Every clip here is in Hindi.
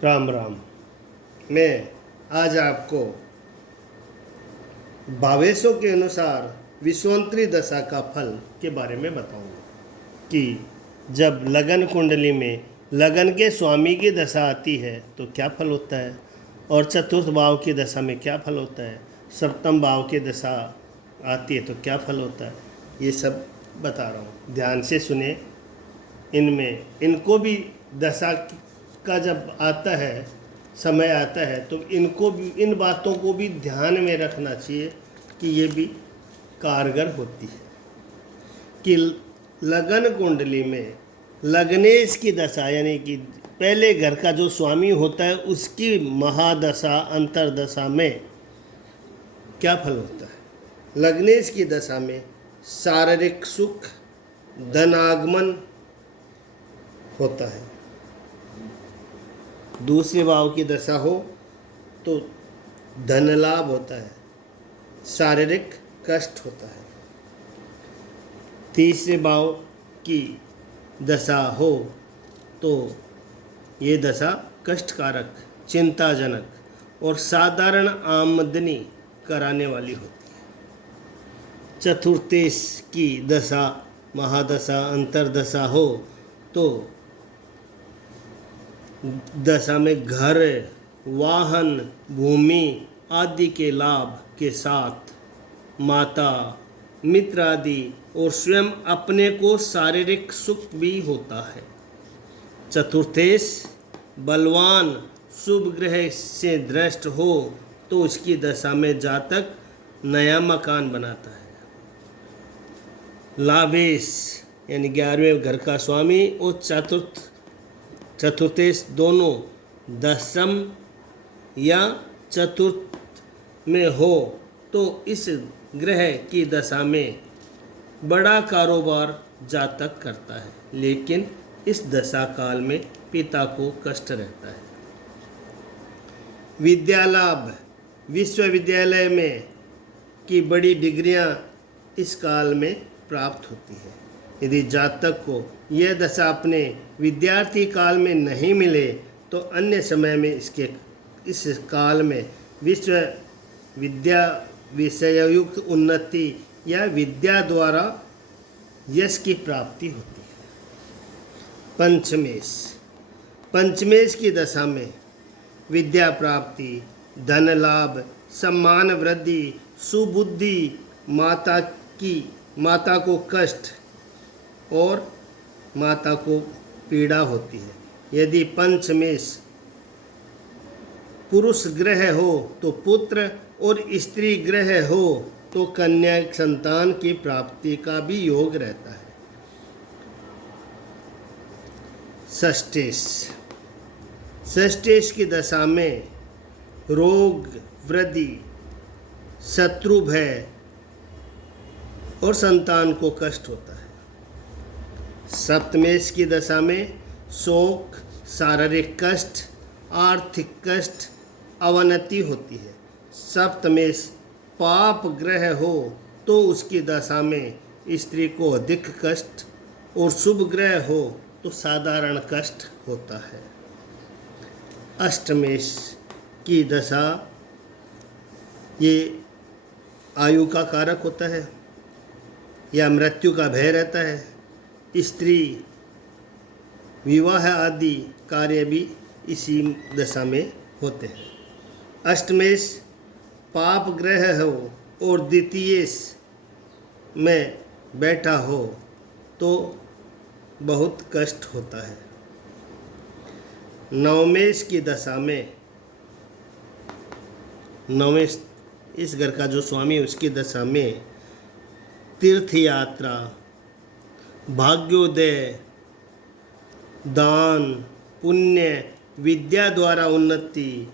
राम राम। मैं आज आपको भावेशों के अनुसार विश्वामित्री दशा का फल के बारे में बताऊंगा कि जब लगन कुंडली में लगन के स्वामी की दशा आती है तो क्या फल होता है, और चतुर्थ भाव की दशा में क्या फल होता है, सप्तम भाव की दशा आती है तो क्या फल होता है, ये सब बता रहा हूँ। ध्यान से सुने। इनको भी दशा का जब आता है, समय आता है, तो इनको भी, इन बातों को भी ध्यान में रखना चाहिए कि ये भी कारगर होती है। कि लगन कुंडली में लग्नेश की दशा, यानी कि पहले घर का जो स्वामी होता है उसकी महादशा अंतरदशा में क्या फल होता है। लग्नेश की दशा में शारीरिक सुख, धनागमन होता है। दूसरे भाव की दशा हो तो धन लाभ होता है, शारीरिक कष्ट होता है। तीसरे भाव की दशा हो तो ये दशा कष्टकारक, चिंताजनक और साधारण आमदनी कराने वाली होती है। चतुर्थेश की दशा, महादशा, अंतरदशा हो तो दशा में घर, वाहन, भूमि आदि के लाभ के साथ माता, मित्र आदि और स्वयं अपने को शारीरिक सुख भी होता है। चतुर्थेश बलवान शुभ ग्रह से दृष्ट हो तो उसकी दशा में जातक नया मकान बनाता है। लाभेश यानी 11वें घर का स्वामी और चतुर्थेश दोनों दशम या चतुर्थ में हो तो इस ग्रह की दशा में बड़ा कारोबार जातक करता है, लेकिन इस दशा काल में पिता को कष्ट रहता है। विद्या लाभ, विश्वविद्यालय में की बड़ी डिग्रियां इस काल में प्राप्त होती है। यदि जातक को यह दशा अपने विद्यार्थी काल में नहीं मिले तो अन्य समय में इस काल में विद्या विषययुक्त उन्नति या विद्या द्वारा यश की प्राप्ति होती है। पंचमेश की दशा में विद्या प्राप्ति, धन लाभ, सम्मान वृद्धि, सुबुद्धि, माता को कष्ट और माता को पीड़ा होती है। यदि पंचमेश पुरुष ग्रह हो तो पुत्र और स्त्री ग्रह हो तो कन्या संतान की प्राप्ति का भी योग रहता है। षष्ठेश की दशा में रोग, वृद्धि, शत्रु भय और संतान को कष्ट होता है। सप्तमेश की दशा में शोक, शारीरिक कष्ट, आर्थिक कष्ट, अवनति होती है। सप्तमेश पाप ग्रह हो तो उसकी दशा में स्त्री को अधिक कष्ट और शुभ ग्रह हो तो साधारण कष्ट होता है। अष्टमेश की दशा ये आयु का कारक होता है या मृत्यु का भय रहता है। स्त्री विवाह आदि कार्य भी इसी दशा में होते हैं। अष्टमेश पाप ग्रह हो और द्वितीयेश में बैठा हो तो बहुत कष्ट होता है। नवमेश की दशा में, नवमेश इस घर का जो स्वामी है उसकी दशा में तीर्थ यात्रा, भाग्योदय, दान पुण्य, विद्या द्वारा उन्नति।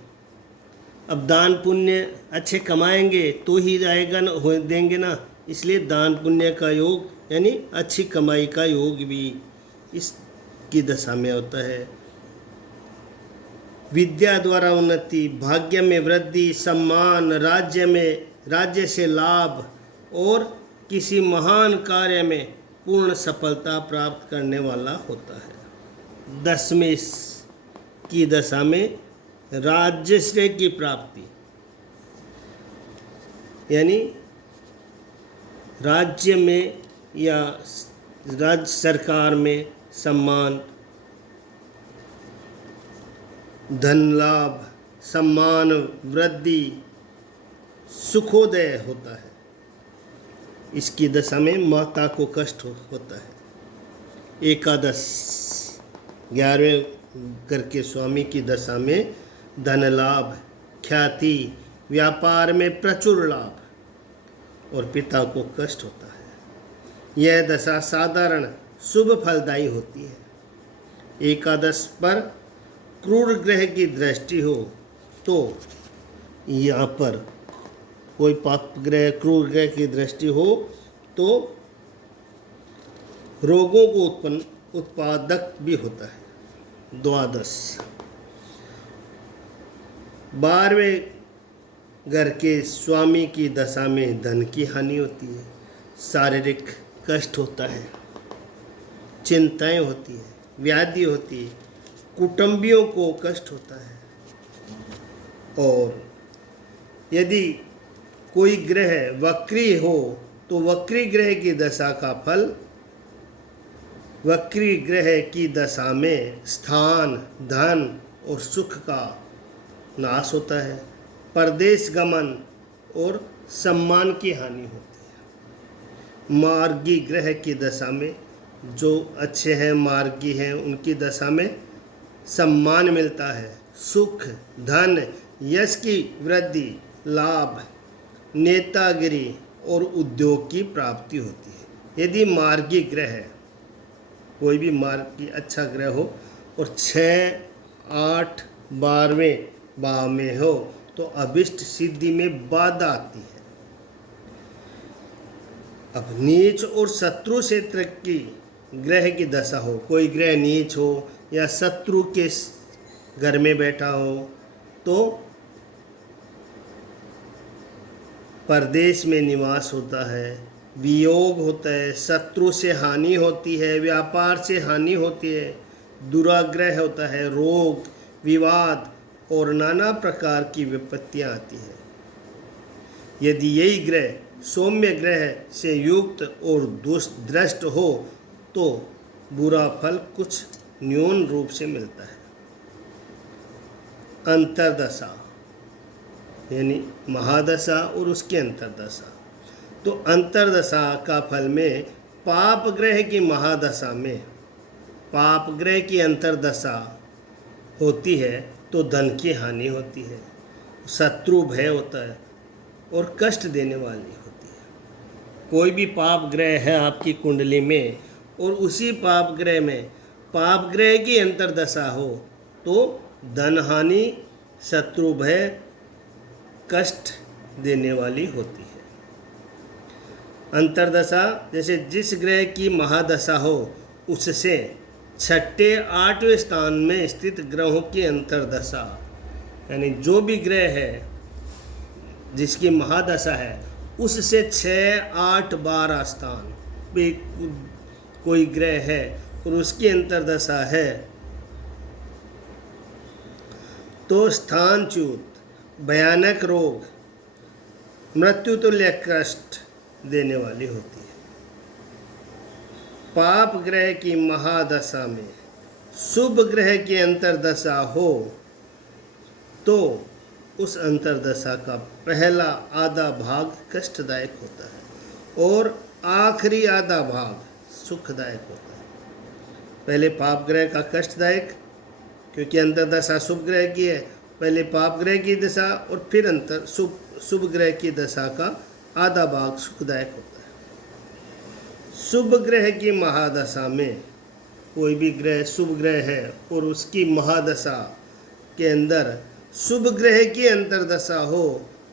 अब दान पुण्य अच्छे कमाएंगे तो ही आएगा ना, हो देंगे ना, इसलिए दान पुण्य का योग यानी अच्छी कमाई का योग भी इसकी दशा में होता है। विद्या द्वारा उन्नति, भाग्य में वृद्धि, सम्मान, राज्य से लाभ और किसी महान कार्य में पूर्ण सफलता प्राप्त करने वाला होता है। दशमेश की दशा में राज्यश्रेय की प्राप्ति, यानी राज्य में या राज्य सरकार में सम्मान, धन लाभ, सम्मान वृद्धि, सुखोदय होता है। इसकी दशा में माता को कष्ट होता है। एकादश 11वें घर के स्वामी की दशा में धन लाभ, ख्याति, व्यापार में प्रचुर लाभ और पिता को कष्ट होता है। यह दशा साधारण शुभ फलदायी होती है। एकादश पर क्रूर ग्रह की दृष्टि हो तो यहाँ पर कोई पाप ग्रह, क्रूर ग्रह की दृष्टि हो तो रोगों को उत्पादक भी होता है। द्वादश 12वें घर के स्वामी की दशा में धन की हानि होती है, शारीरिक कष्ट होता है, चिंताएं होती है, व्याधि होती है, कुटुंबियों को कष्ट होता है। और यदि कोई ग्रह वक्री हो तो वक्री ग्रह की दशा का फल, वक्री ग्रह की दशा में स्थान, धन और सुख का नाश होता है, परदेश गमन और सम्मान की हानि होती है। मार्गी ग्रह की दशा में जो अच्छे हैं, मार्गी हैं, उनकी दशा में सम्मान मिलता है, सुख, धन, यश की वृद्धि, लाभ, नेतागिरी और उद्योग की प्राप्ति होती है। यदि मार्गी ग्रह है, कोई भी मार्गी अच्छा ग्रह हो और 6, 8, 12वें भाव में हो तो अभिष्ट सिद्धि में बाधा आती है। अब नीच और शत्रु क्षेत्र की ग्रह की दशा हो, कोई ग्रह नीच हो या शत्रु के घर में बैठा हो तो परदेश में निवास होता है, वियोग होता है, शत्रु से हानि होती है, व्यापार से हानि होती है, दुराग्रह होता है, रोग, विवाद और नाना प्रकार की विपत्तियां आती है। यदि यही ग्रह सौम्य ग्रह से युक्त और दृष्ट हो तो बुरा फल कुछ न्यून रूप से मिलता है। अंतर्दशा यानी महादशा और उसकी अंतर्दशा। तो अंतर्दशा का फल में पाप ग्रह की महादशा में, पाप ग्रह की अंतर्दशा होती है तो धन की हानि होती है, शत्रु भय होता है और कष्ट देने वाली होती है। कोई भी पाप ग्रह है आपकी कुंडली में और उसी पाप ग्रह में पाप ग्रह की अंतर्दशा हो तो धन हानि, शत्रु भय, कष्ट देने वाली होती है। अंतर्दशा जैसे जिस ग्रह की महादशा हो उससे 6, 8वें स्थान में स्थित ग्रहों की अंतर्दशा, यानी जो भी ग्रह है जिसकी महादशा है उससे 6, 8, 12 स्थान भी कोई ग्रह है और उसकी अंतर्दशा है तो स्थानच्युत, भयानक रोग, मृत्युतुल्य कष्ट देने वाली होती है। पाप ग्रह की महादशा में शुभ ग्रह की अंतर्दशा हो तो उस अंतर्दशा का पहला आधा भाग कष्टदायक होता है और आखिरी आधा भाग सुखदायक होता है। पहले पाप ग्रह का कष्टदायक, क्योंकि अंतर्दशा शुभ ग्रह की है, पहले पाप ग्रह की दशा और फिर शुभ ग्रह की दशा का आधा भाग सुखदायक होता है। शुभ ग्रह की महादशा में कोई भी ग्रह शुभ ग्रह है और उसकी महादशा के अंदर शुभ ग्रह की अंतर्दशा हो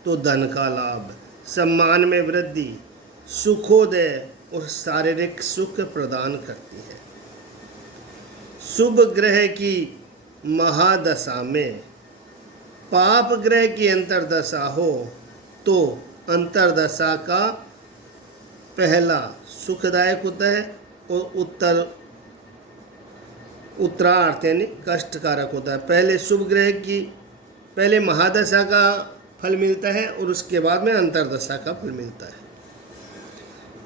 तो धन का लाभ, सम्मान में वृद्धि, सुखोदय और शारीरिक सुख प्रदान करती है। शुभ ग्रह की महादशा में पाप ग्रह की अंतर्दशा हो तो अंतर्दशा का पहला सुखदायक होता है और उत्तरार्थ यानी कष्टकारक होता है। पहले शुभ ग्रह की पहले महादशा का फल मिलता है और उसके बाद में अंतर्दशा का फल मिलता है।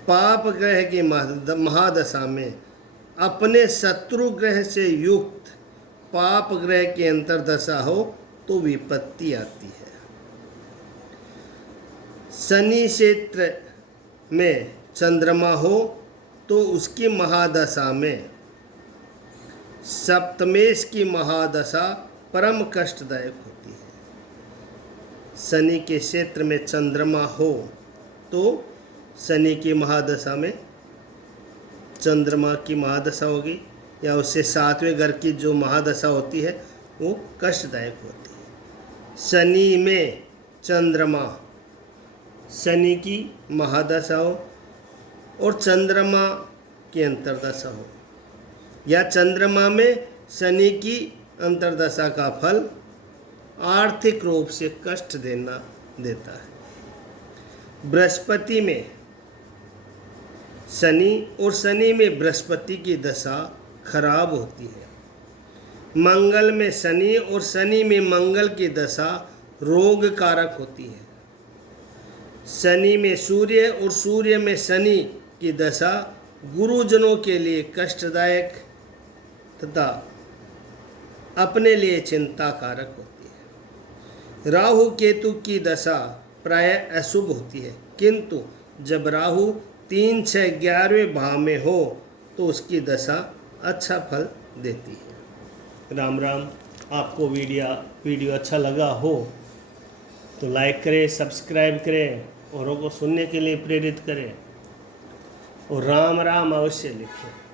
पाप ग्रह की महादशा में अपने शत्रु ग्रह से युक्त पाप ग्रह की अंतर्दशा हो तो विपत्ति आती है। शनि क्षेत्र में चंद्रमा हो तो उसकी महादशा में सप्तमेश की महादशा परम कष्टदायक होती है। शनि के क्षेत्र में चंद्रमा हो तो शनि की महादशा में चंद्रमा की महादशा होगी या उससे 7वें घर की जो महादशा होती है वो कष्टदायक होती है। शनि में चंद्रमा शनि की महादशा हो और चंद्रमा की अंतर्दशा हो या चंद्रमा में शनि की अंतर्दशा का फल आर्थिक रूप से कष्ट देता है। बृहस्पति में शनि और शनि में बृहस्पति की दशा खराब होती है। मंगल में शनि और शनि में मंगल की दशा रोग कारक होती है। शनि में सूर्य और सूर्य में शनि की दशा गुरुजनों के लिए कष्टदायक तथा अपने लिए चिंता कारक होती है। राहु केतु की दशा प्रायः अशुभ होती है, किंतु जब राहु 3, 6, 11वें भाव में हो तो उसकी दशा अच्छा फल देती है। राम राम। आपको वीडियो अच्छा लगा हो तो लाइक करें, सब्सक्राइब करें, औरों को सुनने के लिए प्रेरित करें और राम राम अवश्य लिखें।